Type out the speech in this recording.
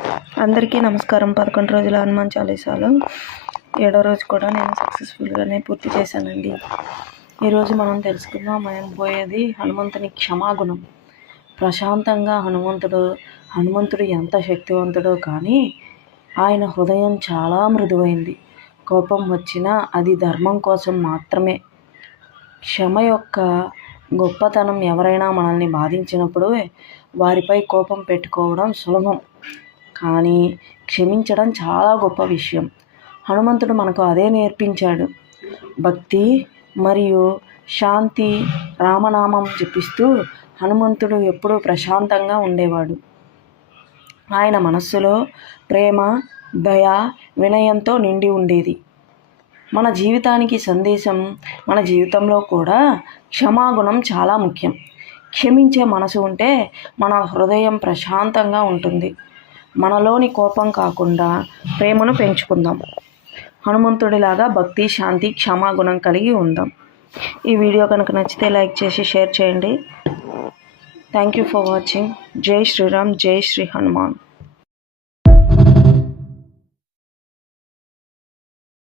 అందరికీ నమస్కారం. 11 రోజుల హనుమాన్ చాలీసాలో 7వ రోజు కూడా నేను సక్సెస్ఫుల్గానే పూర్తి చేశానండి. ఈరోజు మనం పోయేది హనుమంతుని క్షమాగుణం. ప్రశాంతంగా హనుమంతుడు ఎంత శక్తివంతుడో కానీ ఆయన హృదయం చాలా మృదువైంది. కోపం వచ్చినా అది ధర్మం కోసం మాత్రమే. క్షమ యొక్క గొప్పతనం ఎవరైనా మనల్ని బాధించినప్పుడు వారిపై కోపం పెట్టుకోవడం సులభం, కానీ క్షమించడం చాలా గొప్ప విషయం. హనుమంతుడు మనకు అదే నేర్పించాడు. భక్తి మరియు శాంతి రామనామం జపిస్తూ హనుమంతుడు ఎప్పుడూ ప్రశాంతంగా ఉండేవాడు. ఆయన మనస్సులో ప్రేమ, దయ, వినయంతో నిండి ఉండేది. మన జీవితానికి సందేశం. మన జీవితంలో కూడా క్షమాగుణం చాలా ముఖ్యం. క్షమించే మనసు ఉంటే మన హృదయం ప్రశాంతంగా ఉంటుంది. మనలోని కోపం కాకుండా ప్రేమను పెంచుకుందాం. హనుమంతుడిలాగా భక్తి, శాంతి, క్షమాగుణం కలిగి ఉందాం. ఈ వీడియో కనుక నచ్చితే లైక్ చేసి షేర్ చేయండి. Thank you for watching. జై శ్రీరామ్, జై శ్రీ హనుమాన్.